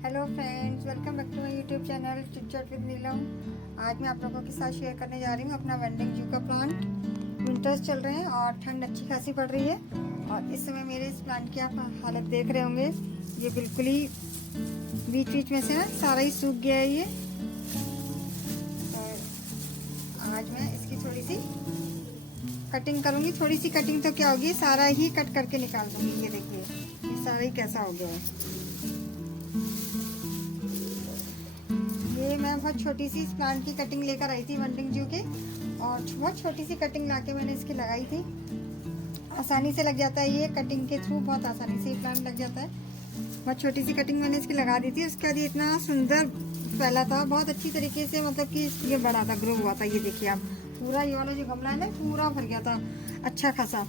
Hello friends, welcome back to my YouTube channel chit chat with Neelam. आज मैं आप लोगों के साथ शेयर करने जा रही हूँ अपना वेंडिंग जू का प्लांट। विंटर्स चल रहे हैं और ठंड अच्छी खासी पड़ रही है और इस समय मेरे इस प्लांट की आप हालत देख रहे होंगे। ये बिल्कुल ही बीच बीच में से ना सारा ही सूख गया है ये। और आज मैं इसकी थोड़ी सी कटिंग करूँगी। थोड़ी सी कटिंग तो क्या होगी, सारा ही कट करके निकाल दूँगी। ये देखिए ये सारा ही कैसा हो गया है। ये मैं बहुत छोटी सी इस प्लांट की कटिंग लेकर आई थी वेंडिंग जू के, और बहुत छोटी सी कटिंग लाके मैंने इसकी लगाई थी। आसानी से लग जाता है ये कटिंग के थ्रू, बहुत आसानी से ये प्लांट लग जाता है। बहुत छोटी सी कटिंग मैंने इसकी लगा दी थी। उसके बाद ये इतना सुंदर फैला था, बहुत अच्छी तरीके से, मतलब कि ये बड़ा था, ग्रो हुआ था। ये देखिए आप, पूरा ये वाला जो गमला है ना पूरा भर गया था अच्छा खासा।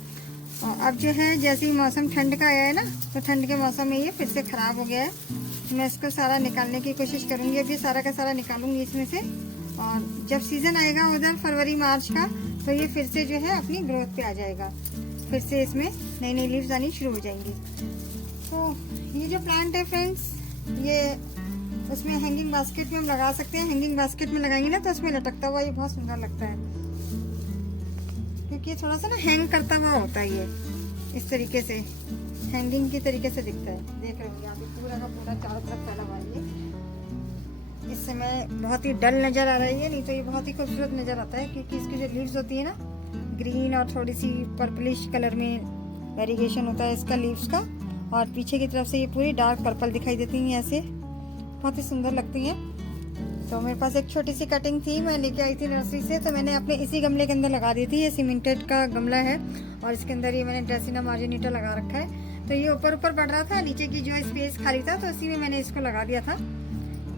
और अब जो है जैसे ही मौसम ठंड का आया है ना, तो ठंड के मौसम में ये फिर से ख़राब हो गया है। मैं इसको सारा निकालने की कोशिश करूँगी। अभी सारा का सारा निकालूंगी इसमें से, और जब सीज़न आएगा उधर फरवरी मार्च का, तो ये फिर से जो है अपनी ग्रोथ पे आ जाएगा। फिर से इसमें नई नई लीव्स आनी शुरू हो जाएंगी। तो ये जो प्लांट है फ्रेंड्स, ये उसमें हैंगिंग बास्केट में हम लगा सकते हैं। हैंगिंग बास्केट में लगाएंगे ना तो उसमें लटकता हुआ ये बहुत सुंदर लगता है, क्योंकि ये थोड़ा सा ना हैंग करता हुआ होता है। ये इस तरीके से हैंगिंग की तरीके से दिखता है। देख रहे हो यहाँ पे पूरा का पूरा चारों तरफ फैला हुआ है ये। इस समय बहुत ही डल नज़र आ रही है, नहीं तो ये बहुत ही खूबसूरत नज़र आता है, क्योंकि इसकी जो लीव्स होती है ना, ग्रीन और थोड़ी सी पर्पलिश कलर में वेरिएशन होता है इसका लीव्स का, और पीछे की तरफ से ये पूरी डार्क पर्पल दिखाई देती हैं ऐसे, बहुत ही सुंदर लगती हैं। तो मेरे पास एक छोटी सी कटिंग थी, मैं लेके आई थी नर्सरी से, तो मैंने अपने इसी गमले के अंदर लगा दी थी। ये सीमेंटेड का गमला है और इसके अंदर ये मैंने ड्रेसिना मार्जिनीटा लगा रखा है। तो ये ऊपर ऊपर बढ़ रहा था, नीचे की जो स्पेस खाली था, तो उसी में मैंने इसको लगा दिया था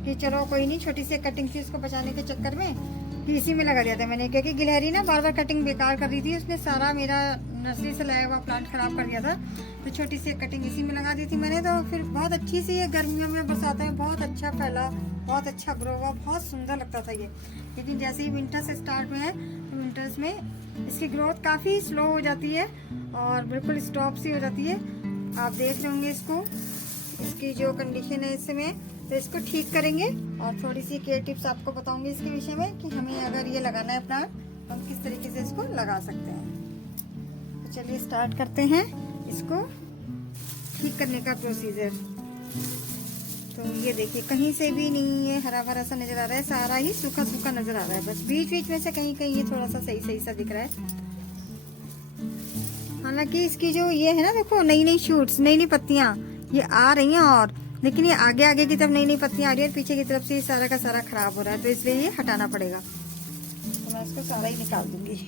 कि चलो कोई नहीं, छोटी सी कटिंग थी उसको बचाने के चक्कर में कि इसी में लगा दिया था मैंने, क्योंकि गिलहरी ना बार बार कटिंग बेकार कर रही थी, उसने सारा मेरा नर्सरी से लाया हुआ प्लांट खराब कर दिया था। तो छोटी सी कटिंग इसी में लगा दी थी मैंने। तो फिर बहुत अच्छी सी ये गर्मियों में बरसातों में बहुत अच्छा फैला, बहुत अच्छा ग्रो हुआ, बहुत सुंदर लगता था ये। लेकिन जैसे ही विंटर से स्टार्ट हुए हैं, तो विंटर्स में इसकी ग्रोथ काफ़ी स्लो हो जाती है और बिल्कुल स्टॉप सी हो जाती है। आप देख रहे होंगे इसको, इसकी जो कंडीशन है इस समय, तो इसको ठीक करेंगे और थोड़ी सी केयर टिप्स आपको बताऊंगी इसके विषय में कि हमें अगर ये लगाना है प्लांट तो हम किस तरीके से इसको लगा सकते हैं। तो चलिए स्टार्ट करते हैं इसको ठीक करने का प्रोसीजर। तो ये देखिए कहीं से भी नहीं ये हरा भरा सा नजर आ रहा है, सारा ही सूखा सूखा नजर आ रहा है। बस बीच बीच में से कहीं कहीं ये थोड़ा सा सही सही सा दिख रहा है। हालांकि इसकी जो ये है ना, देखो नई नई शूट्स, नई नई पत्तियां ये आ रही हैं, और लेकिन ये आगे आगे की तरफ नई नई पत्तियां आ रही है, पीछे की तरफ से ये सारा का सारा खराब हो रहा है, तो इसलिए ये हटाना पड़ेगा। तो मैं इसको सारा ही निकाल दूंगी।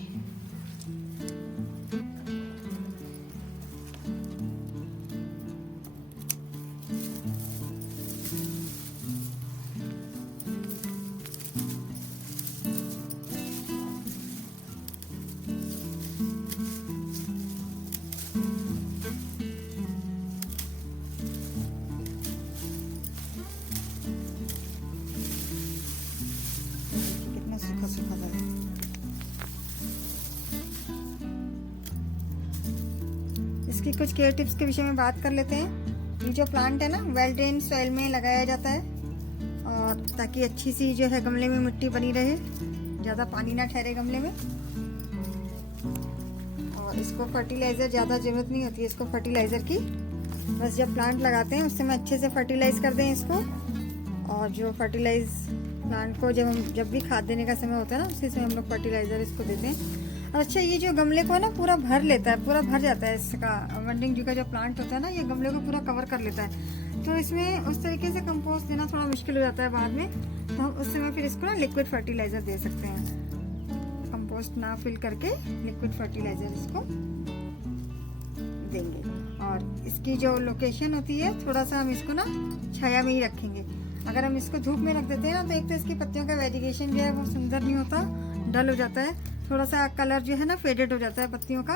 सूखा सूखा था। इसकी कुछ केयर टिप्स के विषय में बात कर लेते हैं। ये जो प्लांट है ना, वेल ड्रेन सॉइल में लगाया जाता है, और ताकि अच्छी सी जो है गमले में मिट्टी बनी रहे, ज़्यादा पानी ना ठहरे गमले में। और इसको फर्टिलाइज़र ज़्यादा ज़रूरत नहीं होती है इसको फर्टिलाइज़र की, बस जब प्लांट लगाते हैं उस समय अच्छे से फर्टिलाइज़ कर दें इसको। और जो फर्टिलाइज प्लांट को जब भी खाद देने का समय होता है ना, उसी समय हम लोग फर्टिलाइज़र इसको देते हैं। और अच्छा, ये जो गमले को ना पूरा भर लेता है, पूरा भर जाता है इसका वेंडिंग जू का जो प्लांट होता है ना, ये गमले को पूरा कवर कर लेता है। तो इसमें उस तरीके से कंपोस्ट देना थोड़ा मुश्किल हो जाता है बाद में, तो हम उस समय फिर इसको ना लिक्विड फर्टिलाइज़र दे सकते हैं। कंपोस्ट ना फिल करके लिक्विड फर्टिलाइज़र इसको देंगे। और इसकी जो लोकेशन होती है, थोड़ा सा हम इसको ना छाया में ही रखेंगे। अगर हम इसको धूप में रख देते हैं ना, तो एक तो इसकी पत्तियों का वेरिएशन जो है वो सुंदर नहीं होता, डल हो जाता है, थोड़ा सा कलर जो है ना फेडेड हो जाता है पत्तियों का।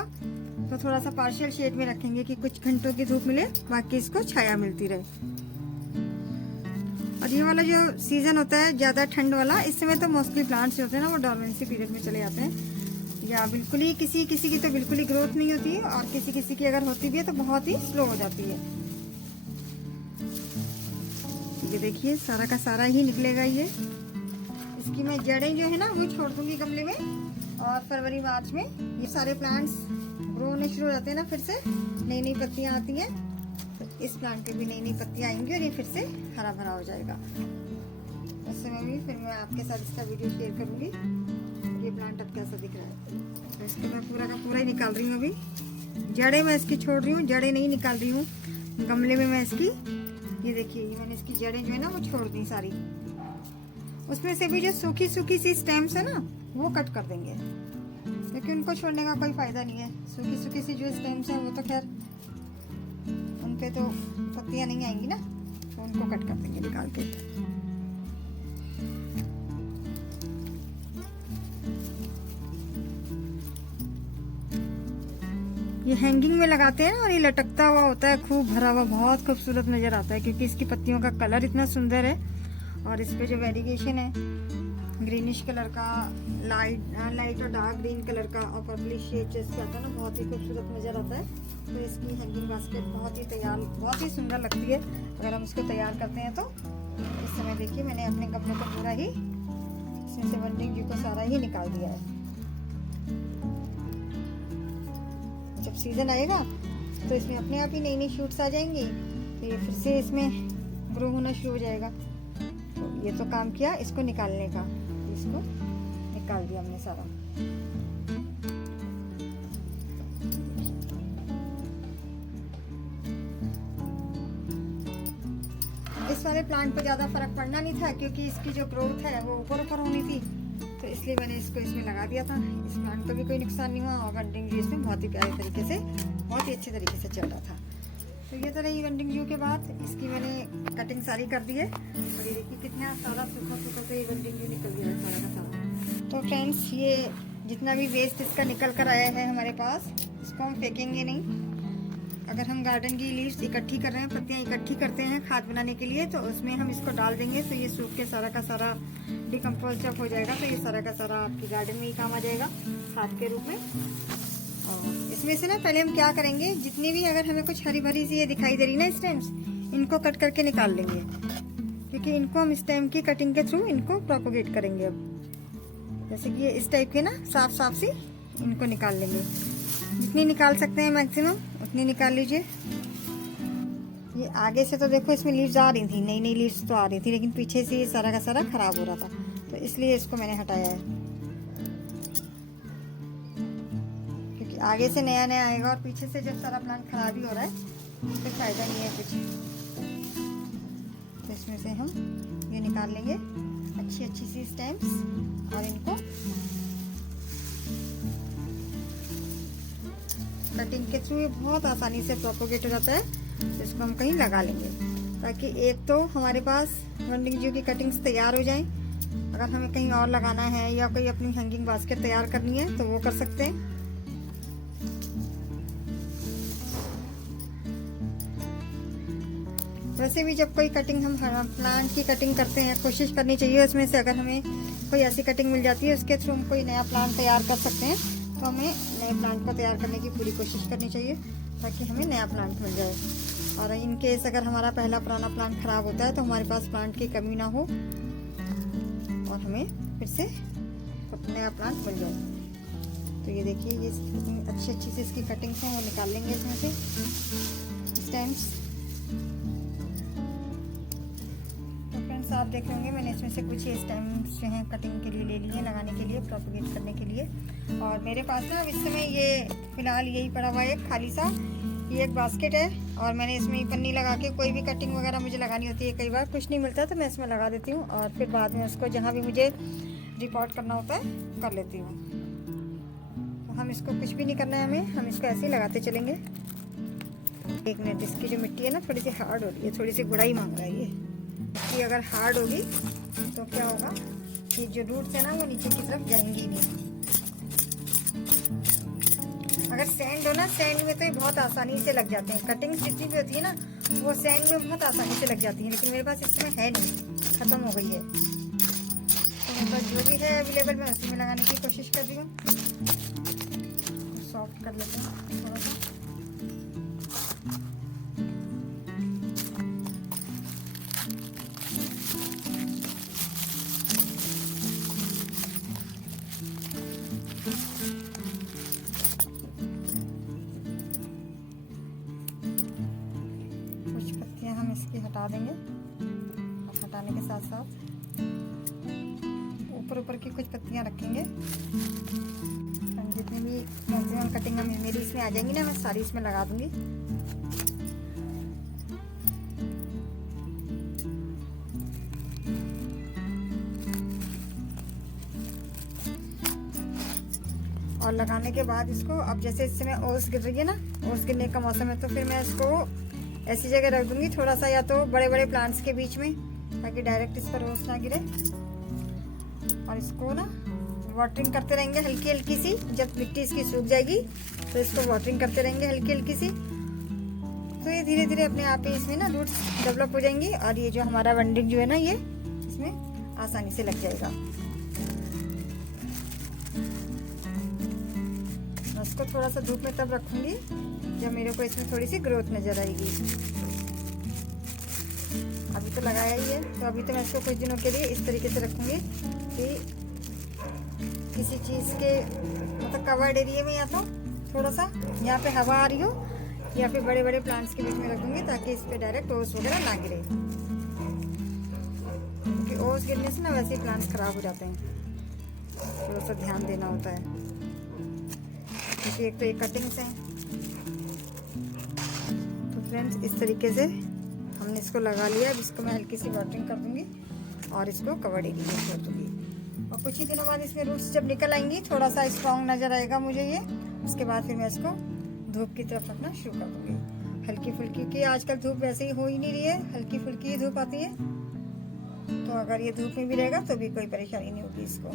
तो थोड़ा सा पार्शियल शेड में रखेंगे कि कुछ घंटों की धूप मिले, बाकी इसको छाया मिलती रहे। और ये वाला जो सीजन होता है ज़्यादा ठंड वाला, इस समय तो मोस्टली प्लांट्स जो होते हैं ना वो डॉर्मेंसी पीरियड में चले जाते हैं, या बिल्कुल ही किसी किसी की तो बिल्कुल ही ग्रोथ नहीं होती है, और किसी किसी की अगर होती भी है तो बहुत ही स्लो हो जाती है। ये देखिए सारा का सारा ही निकलेगा ये। इसकी मैं जड़ें जो है ना वो छोड़ दूंगी गमले में, और फरवरी मार्च में ये सारे प्लांट्स ग्रो होने शुरू हो जाते हैं ना, फिर से नई नई पत्तियां आती हैं। तो इस प्लांट पे भी नई नई पत्तियां आएंगी और ये फिर से हरा भरा हो जाएगा। उस समय भी फिर मैं आपके साथ इसका वीडियो शेयर करूंगी ये प्लांट अब कैसा दिख रहा है। तो इसको मैं पूरा का पूरा ही निकाल रही हूँ। अभी जड़ें मैं इसकी छोड़ रही हूँ, जड़ें नहीं निकाल रही हूँ। गमले में मैं इसकी ये देखिए मैंने इसकी जड़ें जो है ना वो छोड़ दी सारी। उसमें से भी जो सूखी सूखी सी स्टेम्स है ना वो कट कर देंगे, क्योंकि उनको छोड़ने का कोई फायदा नहीं है। सूखी सूखी सी जो स्टेम्स हैं वो तो खैर उन पे तो पत्तियां नहीं आएंगी ना, तो उनको कट कर देंगे निकाल के। ये हैंगिंग में लगाते हैं ना और ये लटकता हुआ होता है, खूब भरा हुआ, बहुत खूबसूरत नजर आता है, क्योंकि इसकी पत्तियों का कलर इतना सुंदर है। और इस पे जो वेरिएशन है ग्रीनिश कलर का, लाइट और डार्क ग्रीन कलर का और पर्पलिश शेड जैसे आता है ना, बहुत ही खूबसूरत नजर आता है। तो इसकी हैंगिंग बास्केट बहुत ही सुंदर लगती है अगर हम इसको तैयार करते हैं। तो इस समय देखिए मैंने अपने गमले को पूरा ही इसमें से बंडिंग जी को सारा ही निकाल दिया है। जब सीजन आएगा तो इसमें अपने आप ही नई नई शूट्स आ जाएंगी, तो ये फिर से इसमें ग्रो होना शुरू हो जाएगा। तो ये तो काम किया इसको निकालने का, इसको निकाल दिया हमने सारा। इस वाले प्लांट पे ज्यादा फर्क पड़ना नहीं था, क्योंकि इसकी जो ग्रोथ है वो ऊपर ऊपर होनी थी, तो इसलिए मैंने इसको इसमें लगा दिया था। इस प्लांट को भी कोई नुकसान नहीं हुआ और बंडिंग व्यू इसमें बहुत ही प्यारे तरीके से, बहुत ही अच्छे तरीके से चल रहा था। तो ये तो रही बंडिंग व्यू के बाद इसकी मैंने कटिंग सारी कर दी है। और ये देखिए कितना सारा सूखा सूखा से ये बंडिंग व्यू निकल गया है सारा का सारा। तो फ्रेंड्स ये जितना भी वेस्ट इसका निकल कर आया है हमारे पास, इसको हम फेंकेंगे नहीं। अगर हम गार्डन की लीव्स इकट्ठी कर रहे हैं, पत्तियां इकट्ठी करते हैं खाद बनाने के लिए, तो उसमें हम इसको डाल देंगे, तो ये सूख के सारा का सारा डिकम्पोज जब हो जाएगा तो ये सारा का सारा आपकी गार्डन में ही काम आ जाएगा खाद के रूप में। और इसमें से ना पहले हम क्या करेंगे, जितनी भी अगर हमें कुछ हरी भरी सी ये दिखाई दे रही ना स्टेम्स, इनको कट करके निकाल लेंगे, क्योंकि इनको हम स्टेम की कटिंग के थ्रू इनको प्रोपोगेट करेंगे। अब जैसे कि ये इस टाइप के ना साफ साफ सी इनको निकाल लेंगे, जितनी निकाल सकते हैं मैक्सिमम उतनी निकाल लीजिए। ये आगे से तो देखो इसमें लीव्स आ रही थी, नई नई लीव्स तो आ रही थी, लेकिन पीछे से ये सारा का सारा खराब हो रहा था, तो इसलिए इसको मैंने हटाया है, क्योंकि आगे से नया नया आएगा और पीछे से जब सारा प्लांट खराब ही हो रहा है तो फायदा नहीं है कुछ। तो इसमें से हम ये निकाल लेंगे अच्छी अच्छी सी स्टेम्स और इनको कटिंग के थ्रू ये बहुत आसानी से प्रोपोगेट हो जाता है। तो इसको हम कहीं लगा लेंगे, ताकि एक तो हमारे पास बंडिंग व्यू की कटिंग्स तैयार हो जाएं। अगर हमें कहीं और लगाना है या कोई अपनी हैंगिंग बास्केट तैयार करनी है तो वो कर सकते हैं। वैसे भी जब कोई कटिंग हम प्लांट की कटिंग करते हैं, कोशिश करनी चाहिए उसमें से अगर हमें कोई ऐसी कटिंग मिल जाती है उसके थ्रू हम कोई नया प्लांट तैयार कर सकते हैं, तो हमें नए प्लांट को तैयार करने की पूरी कोशिश करनी चाहिए, ताकि हमें नया प्लांट मिल जाए। और इन केस अगर हमारा पहला पुराना प्लांट खराब होता है तो हमारे पास प्लांट की कमी ना हो और हमें फिर से नया प्लांट मिल जाए। तो ये देखिए ये अच्छी अच्छी से इसकी कटिंग्स हैं वो निकाल लेंगे इसमें से स्टेम्स। आप देख रहे होंगे मैंने इसमें से कुछ स्टेम्स जो हैं कटिंग के लिए ले लिए, लगाने के लिए, प्रोपोगेट करने के लिए। और मेरे पास ना इस समय ये फिलहाल यही पड़ा हुआ है खाली सा, ये एक बास्केट है और मैंने इसमें पन्नी लगा के कोई भी कटिंग वगैरह मुझे लगानी होती है, कई बार कुछ नहीं मिलता तो मैं इसमें लगा देती हूँ और फिर बाद में उसको जहाँ भी मुझे रिपोर्ट करना होता है कर लेती हूँ। तो हम इसको कुछ भी नहीं करना है हमें, हम इसको ऐसे ही लगाते चलेंगे। एक मिनट, इसकी जो मिट्टी है ना थोड़ी सी हार्ड हो रही है, थोड़ी सी गुड़ाई मांग रहा है ये कि अगर हार्ड होगी तो क्या होगा कि जो रूट्स है ना वो नीचे की तरफ जाएंगी नहीं। अगर सैंड हो ना, सैंड में तो ये बहुत आसानी से लग जाते हैं, कटिंग जितनी भी होती है ना वो सैंड में बहुत आसानी से लग जाती है, लेकिन मेरे पास इसमें है नहीं, खत्म हो गई है। तो मेरे पास जो भी है अवेलेबल मैं उसी में लगाने की कोशिश कर रही हूँ। सॉफ्ट कर लेते हैं थोड़ा सा। लगाने के साथ साथ ऊपर की कुछ पत्तियां रखेंगे। जितनी भी मैक्सिमम कटिंग मेरी इसमें आ जाएंगी ना, मैं सारी इसमें लगा दूंगी। और लगाने के बाद इसको, अब जैसे इस समय ओस गिर रही है ना, ओस गिरने का मौसम है, तो फिर मैं इसको ऐसी जगह रख दूंगी थोड़ा सा, या तो बड़े बड़े प्लांट्स के बीच में, ताकि डायरेक्ट इस पर ओस ना गिरे। और इसको ना वाटरिंग करते रहेंगे हल्की हल्की सी। जब मिट्टी इसकी सूख जाएगी तो इसको वाटरिंग करते रहेंगे हल्की हल्की सी, तो ये धीरे धीरे अपने आप ही इसमें ना रूट्स डेवलप हो जाएंगी। और ये जो हमारा वनडिंग जो है ना, ये इसमें आसानी से लग जाएगा। इसको थोड़ा सा धूप में तब रखूंगी जब मेरे को इसमें थोड़ी सी ग्रोथ नजर आएगी। अभी तो लगाया ही है, तो अभी तो मैं इसको कुछ दिनों के लिए इस तरीके से रखूंगी कि किसी चीज़ के मतलब कवर्ड एरिया में, या तो थोड़ा सा यहाँ पे हवा आ रही हो, या फिर बड़े बड़े प्लांट्स के बीच में रख दूंगी, ताकि इस पे डायरेक्ट ओस वगैरह ना गिरे। क्योंकि ओस गिरने से ना वैसे ही प्लांट्स खराब हो जाते हैं, थोड़ा सा ध्यान देना होता है, क्योंकि एक तो ये कटिंग्स हैं। तो फ्रेंड्स, इस तरीके से हमने इसको लगा लिया। अब इसको मैं हल्की सी वाटरिंग कर दूंगी और इसको कवर्ड एरिया में छोड़ दूंगी। और कुछ ही दिनों बाद इसमें रूट्स जब निकल आएंगी, थोड़ा सा स्ट्रॉन्ग नजर आएगा मुझे ये। उसके बाद फिर मैं इसको धूप की तरफ रखना शुरू कर दूंगी, हल्की फुल्की, कि आजकल धूप वैसे ही हो ही नहीं रही है, हल्की फुल्की धूप आती है। तो अगर ये धूप में भी रहेगा तो भी कोई परेशानी नहीं होगी इसको।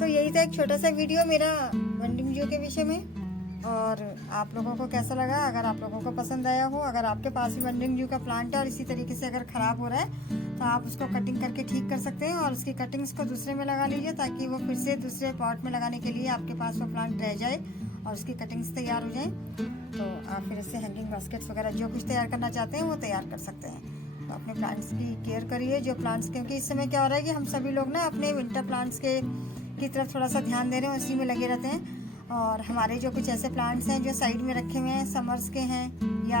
तो यही था एक छोटा सा वीडियो मेरा वनडिंग जू के विषय में। और आप लोगों को कैसा लगा? अगर आप लोगों को पसंद आया हो, अगर आपके पास भी वनडिंग जू का प्लांट है और इसी तरीके से अगर ख़राब हो रहा है, तो आप उसको कटिंग करके ठीक कर सकते हैं। और उसकी कटिंग्स को दूसरे में लगा लीजिए, ताकि वो फिर से दूसरे पॉट में लगाने के लिए आपके पास वो प्लांट रह जाए और उसकी कटिंग्स तैयार हो जाए। तो आप फिर इससे हैंगिंग बास्केट्स वगैरह जो कुछ तैयार करना चाहते हैं वो तैयार कर सकते हैं। तो अपने प्लांट्स की केयर करिए, जो प्लांट्स, क्योंकि इस समय क्या हो रहा है कि हम सभी लोग ना अपने विंटर प्लांट्स की तरफ थोड़ा सा ध्यान दे रहे हैं, उसी में लगे रहते हैं। और हमारे जो कुछ ऐसे प्लांट्स हैं जो साइड में रखे हुए हैं, समर्स के हैं या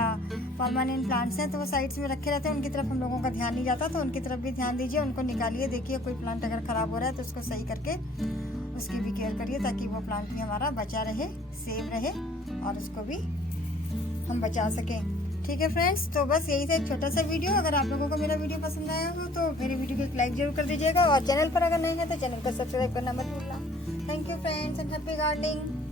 परमानेंट प्लांट्स हैं, तो वो साइड्स में रखे रहते हैं, उनकी तरफ हम लोगों का ध्यान नहीं जाता। तो उनकी तरफ भी ध्यान दीजिए, उनको निकालिए। देखिए कोई प्लांट अगर ख़राब हो रहा है तो उसको सही करके उसकी भी केयर करिए, ताकि वो प्लांट भी हमारा बचा रहे, सेव रहे, और उसको भी हम बचा सकें। ठीक है फ्रेंड्स, तो बस यही था एक छोटा सा वीडियो। अगर आप लोगों को मेरा वीडियो पसंद आया हो तो मेरे वीडियो को एक लाइक जरूर कर दीजिएगा, और चैनल पर अगर नहीं है तो चैनल को सब्सक्राइब करना मत भूलना। Thank you friends and happy gardening.